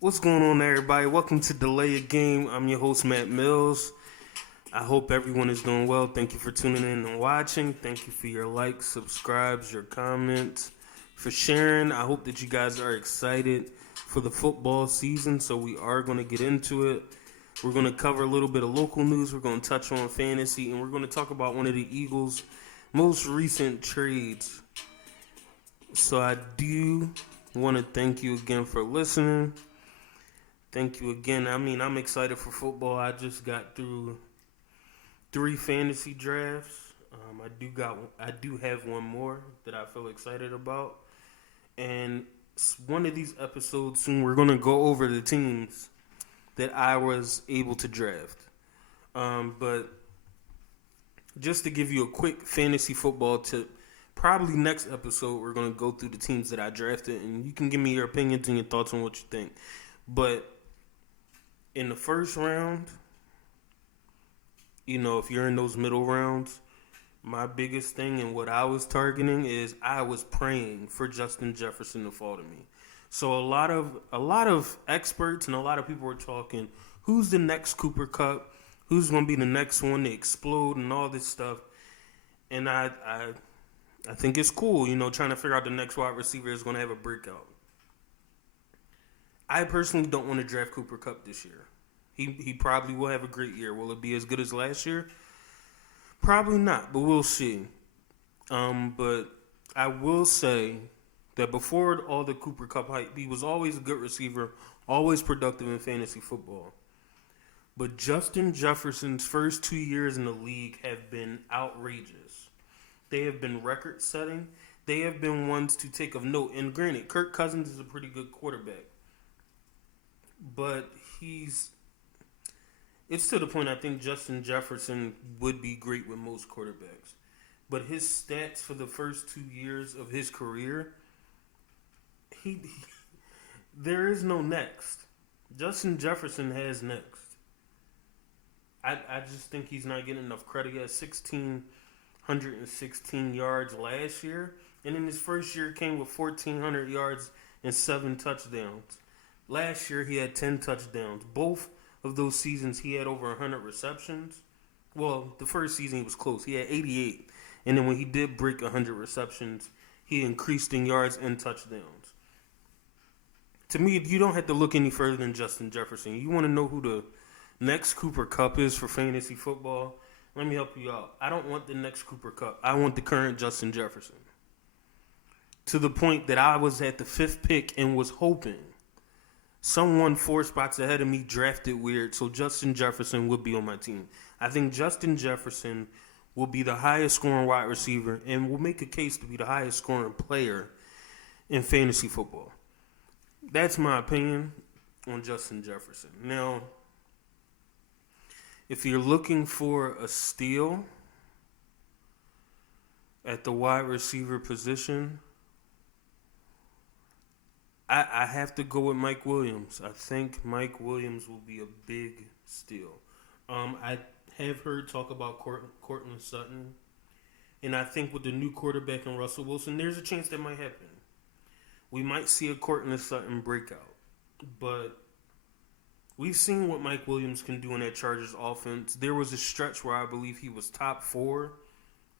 What's going on, everybody? Welcome to Delay a Game. I'm your host, Matt Mills. I hope everyone is doing well. Thank you for tuning in and watching. Thank you for your likes, subscribes, your comments, for sharing. I hope that you guys are excited for the football season, so we are going to get into it. We're going to cover a little bit of local news. We're going to touch on fantasy, and we're going to talk about one of the Eagles' most recent trades. So I do want to thank you again for listening. Thank you again. I'm excited for football. I just got through 3 fantasy drafts. I do have one more that I feel excited about, and one of these episodes soon we're gonna go over the teams that I was able to draft. But just to give you a quick fantasy football tip, probably next episode we're gonna go through the teams that I drafted, and you can give me your opinions and your thoughts on what you think. But in the first round, if you're in those middle rounds, my biggest thing and what I was targeting is I was praying for Justin Jefferson to fall to me. So a lot of experts and a lot of people were talking, who's the next Cooper Kupp? Who's going to be the next one to explode and all this stuff? And I think it's cool, trying to figure out the next wide receiver is going to have a breakout. I personally don't want to draft Cooper Kupp this year. He probably will have a great year. Will it be as good as last year? Probably not, but we'll see. But I will say that before all the Cooper Kupp hype, he was always a good receiver, always productive in fantasy football. But Justin Jefferson's first 2 years in the league have been outrageous. They have been record-setting. They have been ones to take of note. And granted, Kirk Cousins is a pretty good quarterback. But it's to the point I think Justin Jefferson would be great with most quarterbacks. But his stats for the first 2 years of his career, there is no next. Justin Jefferson has next. I just think he's not getting enough credit. He had 1,616 yards last year. And in his first year, came with 1,400 yards and 7 touchdowns. Last year, he had 10 touchdowns. Both of those seasons, he had over 100 receptions. Well, the first season, he was close. He had 88. And then when he did break 100 receptions, he increased in yards and touchdowns. To me, you don't have to look any further than Justin Jefferson. You want to know who the next Cooper Kupp is for fantasy football? Let me help you out. I don't want the next Cooper Kupp. I want the current Justin Jefferson. To the point that I was at the 5th pick and was hoping someone 4 spots ahead of me drafted weird, so Justin Jefferson would be on my team. I think Justin Jefferson will be the highest scoring wide receiver and will make a case to be the highest scoring player in fantasy football. That's my opinion on Justin Jefferson. Now, if you're looking for a steal at the wide receiver position, I have to go with Mike Williams. I think Mike Williams will be a big steal. I have heard talk about Courtland Sutton, and I think with the new quarterback and Russell Wilson, there's a chance that might happen. We might see a Courtland Sutton breakout, but we've seen what Mike Williams can do in that Chargers offense. There was a stretch where I believe he was top 4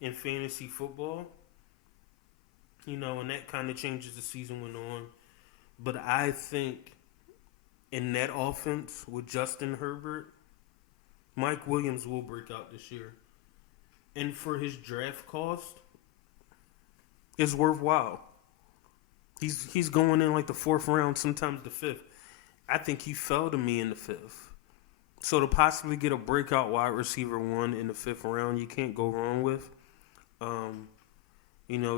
in fantasy football, and that kind of changes as the season went on. But I think in that offense with Justin Herbert, Mike Williams will break out this year. And for his draft cost, it's worthwhile. He's going in like the 4th round, sometimes the 5th. I think he fell to me in the 5th. So to possibly get a breakout wide receiver 1 in the 5th round, you can't go wrong with.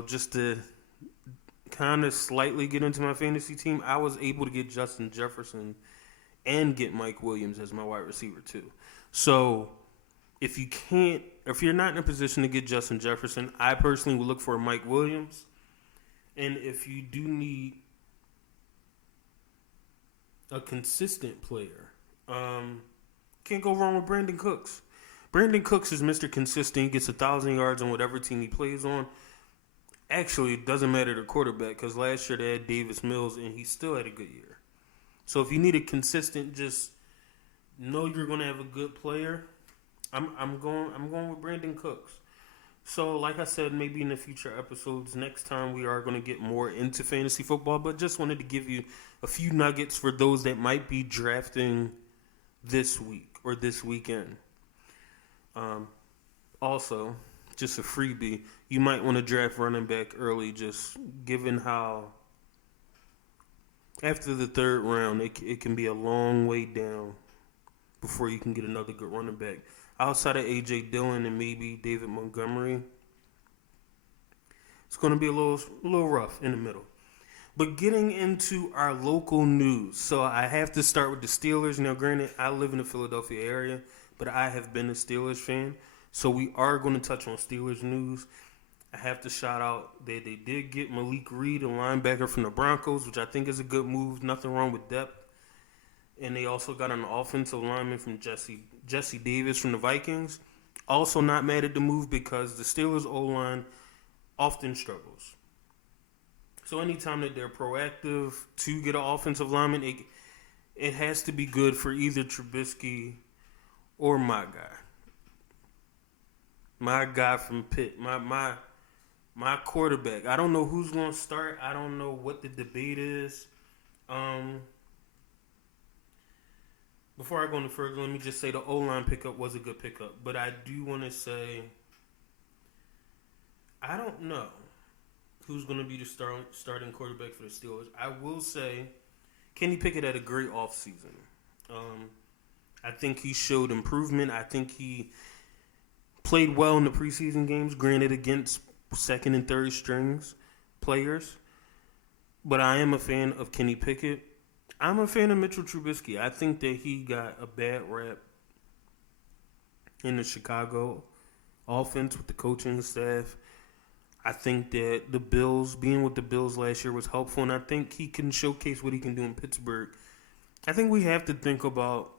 Just to kind of slightly get into my fantasy team, I was able to get Justin Jefferson and get Mike Williams as my wide receiver too. So if you're not in a position to get Justin Jefferson, I personally would look for Mike Williams. And if you do need a consistent player, can't go wrong with Brandon Cooks. Brandon Cooks is Mr. Consistent. He gets 1,000 yards on whatever team he plays on. Actually, it doesn't matter the quarterback because last year they had Davis Mills and he still had a good year. So if you need a consistent, just know you're going to have a good player. I'm going with Brandon Cooks. So, like I said, maybe in the future episodes, next time we are going to get more into fantasy football. But just wanted to give you a few nuggets for those that might be drafting this week or this weekend. Also, just a freebie, you might want to draft running back early, just given how after the third round, it can be a long way down before you can get another good running back. Outside of A.J. Dillon and maybe David Montgomery, it's going to be a little rough in the middle. But getting into our local news. So I have to start with the Steelers. Now, granted, I live in the Philadelphia area, but I have been a Steelers fan. So we are going to touch on Steelers news. I have to shout out that they did get Malik Reed, a linebacker from the Broncos, which I think is a good move. Nothing wrong with depth. And they also got an offensive lineman from Jesse Davis from the Vikings. Also not mad at the move because the Steelers' O-line often struggles. So anytime that they're proactive to get an offensive lineman, it has to be good for either Trubisky or my guy. My guy from Pitt. My quarterback. I don't know who's going to start. I don't know what the debate is. Before I go any further, let me just say the O-line pickup was a good pickup. But I do want to say, I don't know who's going to be the starting quarterback for the Steelers. I will say Kenny Pickett had a great offseason. I think he showed improvement. I think he played well in the preseason games, granted against second and third strings players. But I am a fan of Kenny Pickett. I'm a fan of Mitchell Trubisky. I think that he got a bad rap in the Chicago offense with the coaching staff. I think that the Bills, being with the Bills last year was helpful, and I think he can showcase what he can do in Pittsburgh. I think we have to think about,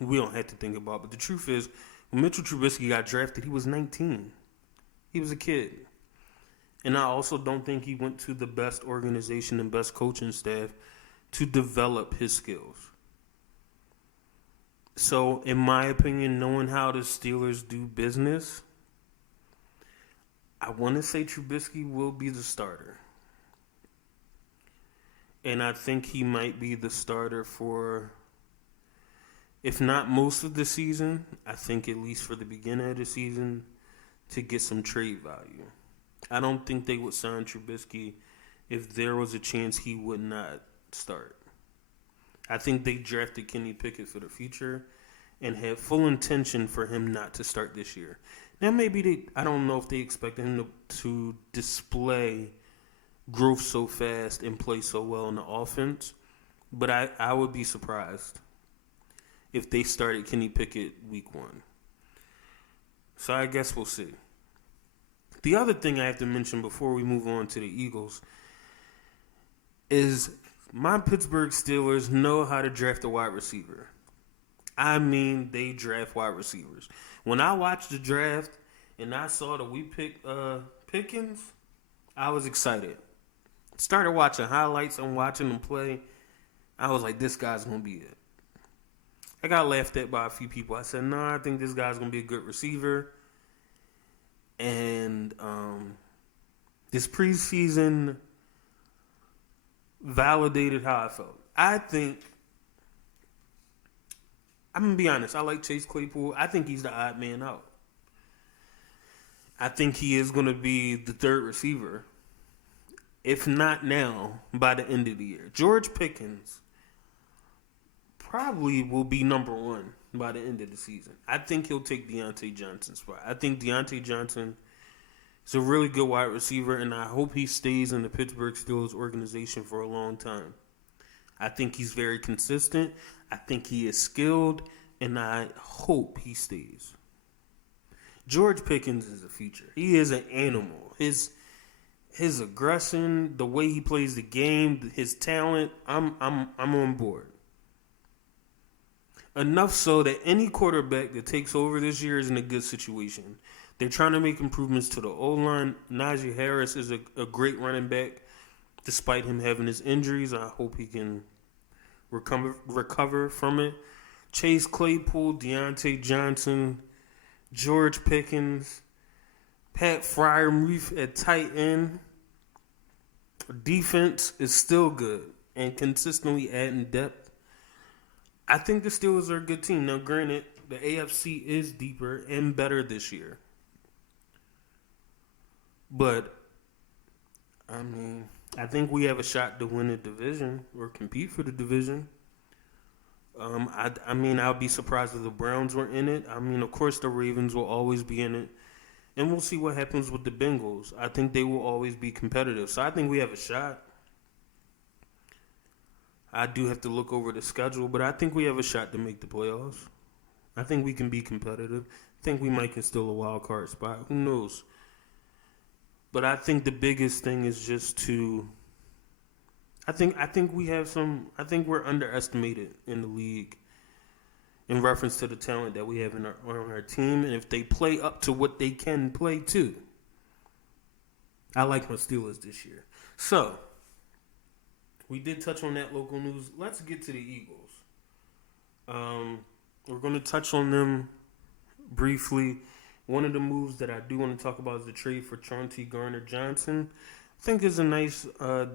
we don't have to think about, but the truth is, when Mitchell Trubisky got drafted, he was 19. He was a kid. And I also don't think he went to the best organization and best coaching staff to develop his skills. So, in my opinion, knowing how the Steelers do business, I want to say Trubisky will be the starter. And I think he might be the starter for, if not most of the season, I think at least for the beginning of the season to get some trade value. I don't think they would sign Trubisky if there was a chance he would not start. I think they drafted Kenny Pickett for the future and have full intention for him not to start this year. Now, maybe I don't know if they expect him to display growth so fast and play so well in the offense, but I would be surprised if they started Kenny Pickett week 1. So I guess we'll see. The other thing I have to mention before we move on to the Eagles is my Pittsburgh Steelers know how to draft a wide receiver. I mean, they draft wide receivers. When I watched the draft and I saw that we picked Pickens, I was excited. Started watching highlights and watching him play. I was like, this guy's going to be it. I got laughed at by a few people. I said, no, I think this guy's going to be a good receiver. And this preseason validated how I felt. I think, I'm going to be honest, I like Chase Claypool. I think he's the odd man out. I think he is going to be the third receiver, if not now, by the end of the year. George Pickens probably will be number 1 by the end of the season. I think he'll take Deontay Johnson's spot. I think Deontay Johnson is a really good wide receiver, and I hope he stays in the Pittsburgh Steelers organization for a long time. I think he's very consistent. I think he is skilled, and I hope he stays. George Pickens is a future. He is an animal. His aggression, the way he plays the game, his talent, I'm on board. Enough so that any quarterback that takes over this year is in a good situation. They're trying to make improvements to the O-line. Najee Harris is a great running back, despite him having his injuries. I hope he can recover from it. Chase Claypool, Deontay Johnson, George Pickens, Pat Freiermuth at tight end. Defense is still good and consistently adding depth. I think the Steelers are a good team. Now, granted, the AFC is deeper and better this year. But, I think we have a shot to win the division or compete for the division. I'll be surprised if the Browns were in it. Of course, the Ravens will always be in it. And we'll see what happens with the Bengals. I think they will always be competitive. So I think we have a shot. I do have to look over the schedule, but I think we have a shot to make the playoffs. I think we can be competitive. I think we might can steal a wild card spot. Who knows? But I think the biggest thing is just to. I think we have some. I think we're underestimated in the league in reference to the talent that we have on our team, and if they play up to what they can play to. I like my Steelers this year. So, we did touch on that local news. Let's get to the Eagles. We're going to touch on them briefly. One of the moves that I do want to talk about is the trade for Chauncey Gardner-Johnson. I think it's a nice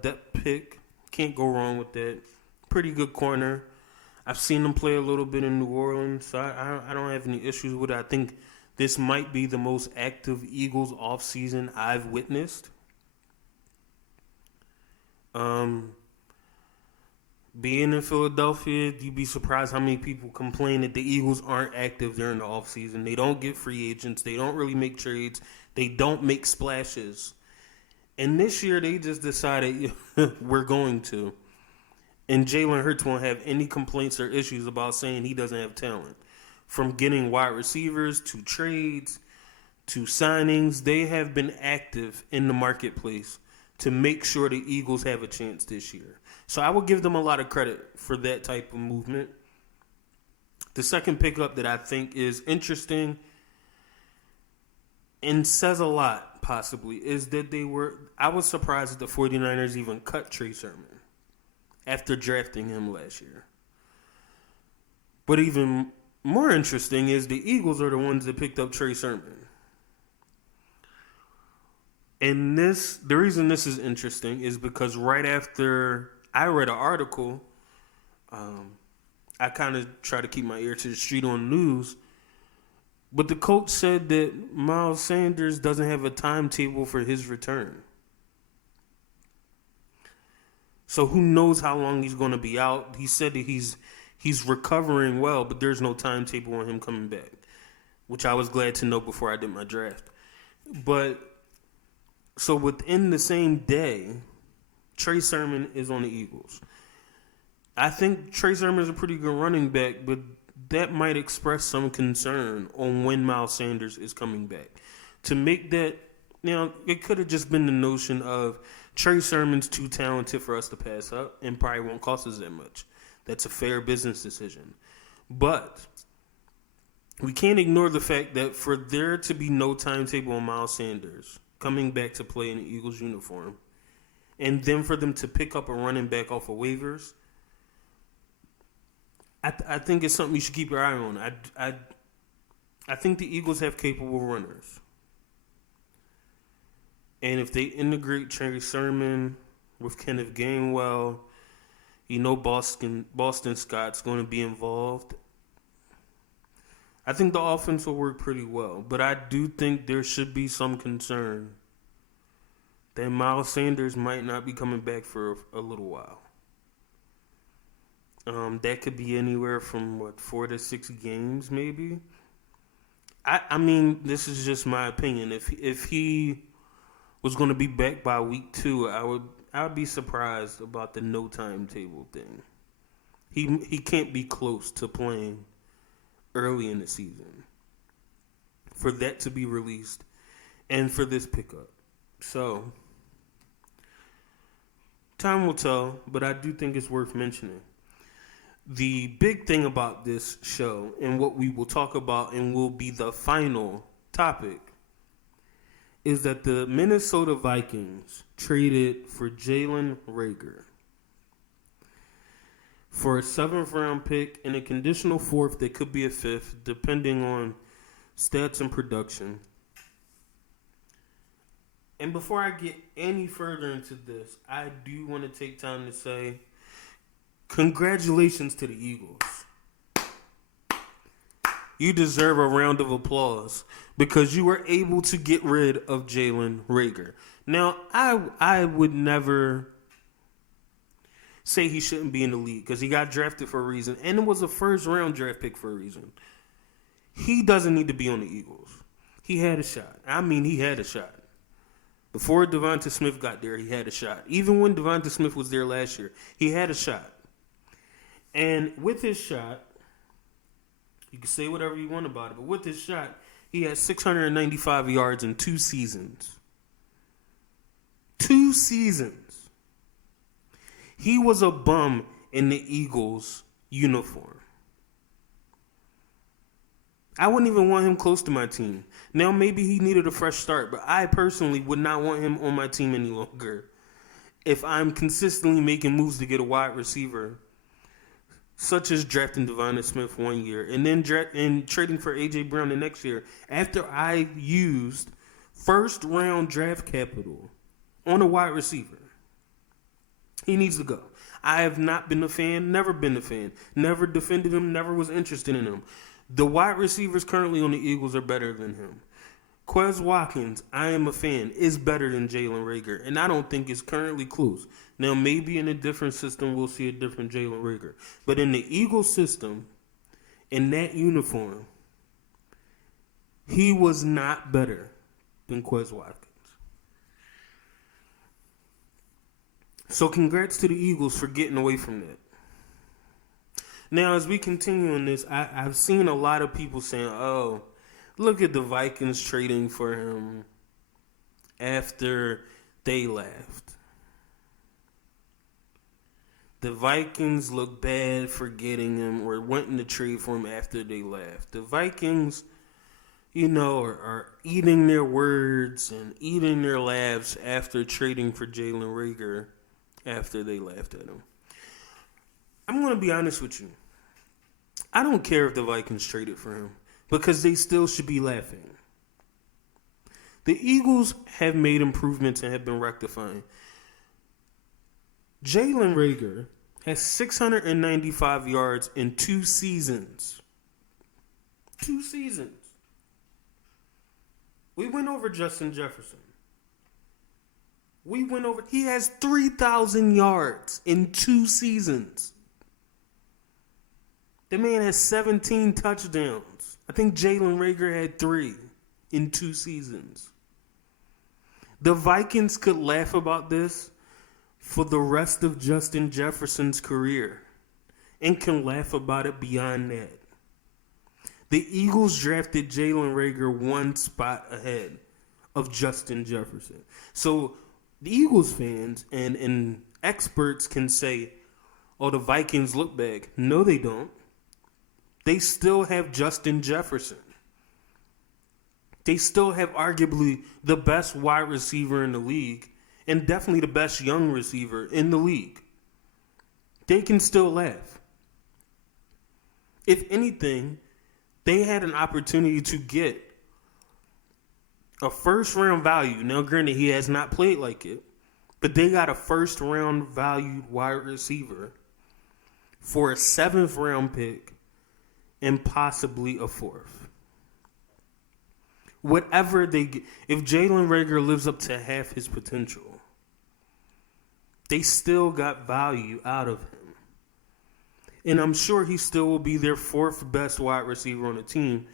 depth pick. Can't go wrong with that. Pretty good corner. I've seen him play a little bit in New Orleans, so I don't have any issues with it. I think this might be the most active Eagles offseason I've witnessed. Being in Philadelphia, you'd be surprised how many people complain that the Eagles aren't active during the offseason. They don't get free agents. They don't really make trades. They don't make splashes. And this year, they just decided we're going to. And Jalen Hurts won't have any complaints or issues about saying he doesn't have talent. From getting wide receivers to trades to signings, they have been active in the marketplace to make sure the Eagles have a chance this year. So I will give them a lot of credit for that type of movement. The second pickup that I think is interesting and says a lot, possibly, is that I was surprised that the 49ers even cut Trey Sermon after drafting him last year. But even more interesting is the Eagles are the ones that picked up Trey Sermon. And the reason this is interesting is because right after I read an article, I kind of try to keep my ear to the street on news, but the coach said that Miles Sanders doesn't have a timetable for his return. So who knows how long he's going to be out. He said that he's recovering well, but there's no timetable on him coming back, which I was glad to know before I did my draft. But so within the same day, Trey Sermon is on the Eagles. I think Trey Sermon is a pretty good running back, but that might express some concern on when Miles Sanders is coming back. To make that, it could have just been the notion of Trey Sermon's too talented for us to pass up and probably won't cost us that much. That's a fair business decision. But we can't ignore the fact that for there to be no timetable on Miles Sanders coming back to play in the Eagles uniform, and then for them to pick up a running back off of waivers, I think it's something you should keep your eye on. I think the Eagles have capable runners. And if they integrate Trey Sermon with Kenneth Gainwell, Boston Scott's going to be involved. I think the offense will work pretty well. But I do think there should be some concern that Miles Sanders might not be coming back for a little while. That could be anywhere from 4 to 6 games, maybe. I mean, this is just my opinion. If he was going to be back by week 2, I would be surprised about the no timetable thing. He can't be close to playing early in the season for that to be released and for this pickup. So time will tell, but I do think it's worth mentioning. The big thing about this show and what we will talk about and will be the final topic is that the Minnesota Vikings traded for Jalen Reagor for a 7th round pick and a conditional 4th that could be a 5th, depending on stats and production. And before I get any further into this, I do want to take time to say congratulations to the Eagles. You deserve a round of applause because you were able to get rid of Jalen Reagor. Now, I would never say he shouldn't be in the league because he got drafted for a reason, and it was a first-round draft pick for a reason. He doesn't need to be on the Eagles. He had a shot. I mean, he had a shot. Before Devonta Smith got there, he had a shot. Even when Devonta Smith was there last year, he had a shot. And with his shot, you can say whatever you want about it, but with his shot, he had 695 yards in 2 seasons. 2 seasons. He was a bum in the Eagles uniform. I wouldn't even want him close to my team. Now, maybe he needed a fresh start, but I personally would not want him on my team any longer. If I'm consistently making moves to get a wide receiver, such as drafting Devonta Smith 1 year and then trading for A.J. Brown the next year, after I used first-round draft capital on a wide receiver, he needs to go. I have not been a fan, never been a fan, never defended him, never was interested in him. The wide receivers currently on the Eagles are better than him. Quez Watkins, I am a fan, is better than Jalen Reagor, and I don't think it's currently close. Now, maybe in a different system, we'll see a different Jalen Reagor. But in the Eagles system, in that uniform, he was not better than Quez Watkins. So congrats to the Eagles for getting away from that. Now, as we continue on this, I've seen a lot of people saying, oh, look at the Vikings trading for him after they left. The Vikings look bad for getting him or wanting to trade for him after they left. The Vikings, are eating their words and eating their laughs after trading for Jalen Reagor after they laughed at him. I'm going to be honest with you. I don't care if the Vikings traded for him because they still should be laughing. The Eagles have made improvements and have been rectifying. Jalen Reagor has 695 yards in 2 seasons. 2 seasons. We went over Justin Jefferson. He has 3,000 yards in 2 seasons. The man has 17 touchdowns. I think Jalen Reagor had 3 in 2 seasons. The Vikings could laugh about this for the rest of Justin Jefferson's career and can laugh about it beyond that. The Eagles drafted Jalen Reagor 1 spot ahead of Justin Jefferson. So the Eagles fans and experts can say, oh, the Vikings look bad. No, they don't. They still have Justin Jefferson. They still have arguably the best wide receiver in the league and definitely the best young receiver in the league. They can still laugh. If anything, they had an opportunity to get a first-round value. Now, granted, he has not played like it, but they got a first-round valued wide receiver for a 7th-round pick and possibly a 4th. Whatever they get, if Jalen Reagor lives up to half his potential, they still got value out of him. And I'm sure he still will be their 4th best wide receiver on the team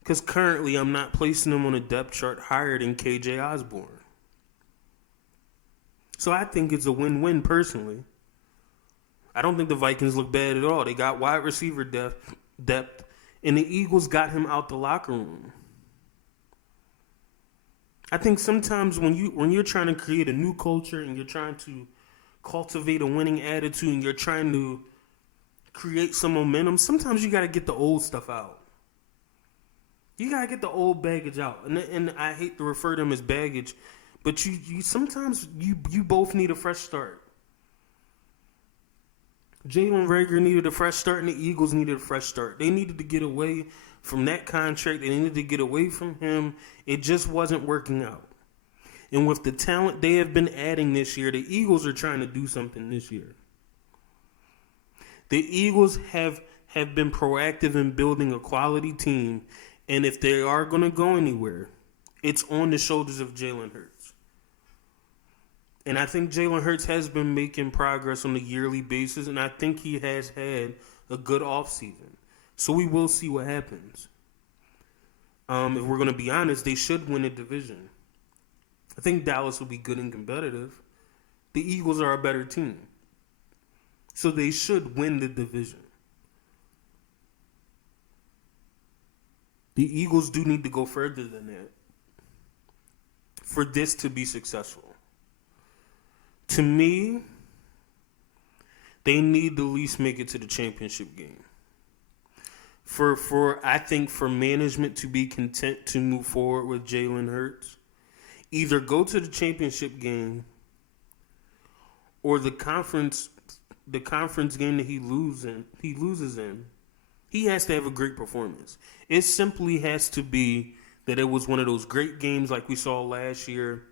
because currently I'm not placing him on a depth chart higher than KJ Osborne. So I think it's a win-win personally. I don't think the Vikings look bad at all. They got wide receiver depth, and the Eagles got him out the locker room. I think sometimes when you're trying to create a new culture and you're trying to cultivate a winning attitude and you're trying to create some momentum, sometimes you got to get the old stuff out. You got to get the old baggage out. And I hate to refer to them as baggage, but you sometimes you both need a fresh start. Jalen Reagor needed a fresh start, and the Eagles needed a fresh start. They needed to get away from that contract. They needed to get away from him. It just wasn't working out. And with the talent they have been adding this year, the Eagles are trying to do something this year. The Eagles have been proactive in building a quality team, and if they are going to go anywhere, it's on the shoulders of Jalen Hurts. And I think Jalen Hurts has been making progress on a yearly basis, and I think he has had a good offseason. So we will see what happens. If we're going to be honest, they should win a division. I think Dallas will be good and competitive. The Eagles are a better team. So they should win the division. The Eagles do need to go further than that for this to be successful. To me, they need to at least make it to the championship game. I think for management to be content to move forward with Jalen Hurts, either go to the championship game or the conference game that he loses in, he has to have a great performance. It simply has to be that it was one of those great games like we saw last year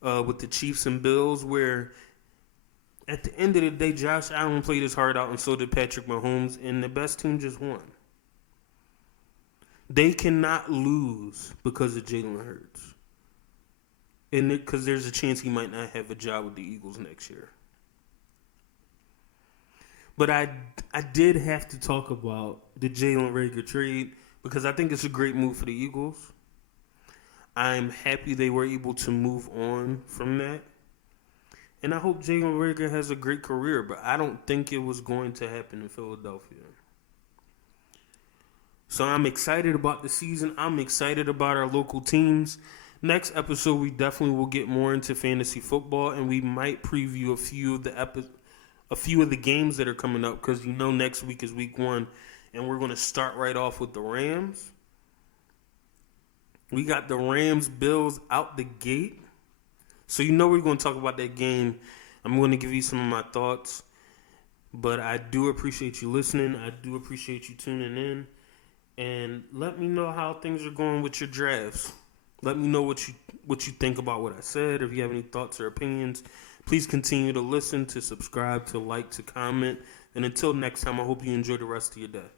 with the Chiefs and Bills, where at the end of the day, Josh Allen played his heart out and so did Patrick Mahomes, and the best team just won. They cannot lose because of Jalen Hurts. And because there's a chance he might not have a job with the Eagles next year. But I did have to talk about the Jalen Reagor trade because I think it's a great move for the Eagles. I'm happy they were able to move on from that. And I hope Jalen Reagor has a great career, but I don't think it was going to happen in Philadelphia. So I'm excited about the season. I'm excited about our local teams. Next episode, we definitely will get more into fantasy football, and we might preview a few of the games that are coming up, because next week is week 1, and we're going to start right off with the Rams. We got the Rams-Bills out the gate. So we're going to talk about that game. I'm going to give you some of my thoughts. But I do appreciate you listening. I do appreciate you tuning in. And let me know how things are going with your drafts. Let me know what you think about what I said. If you have any thoughts or opinions, please continue to listen, to subscribe, to like, to comment. And until next time, I hope you enjoy the rest of your day.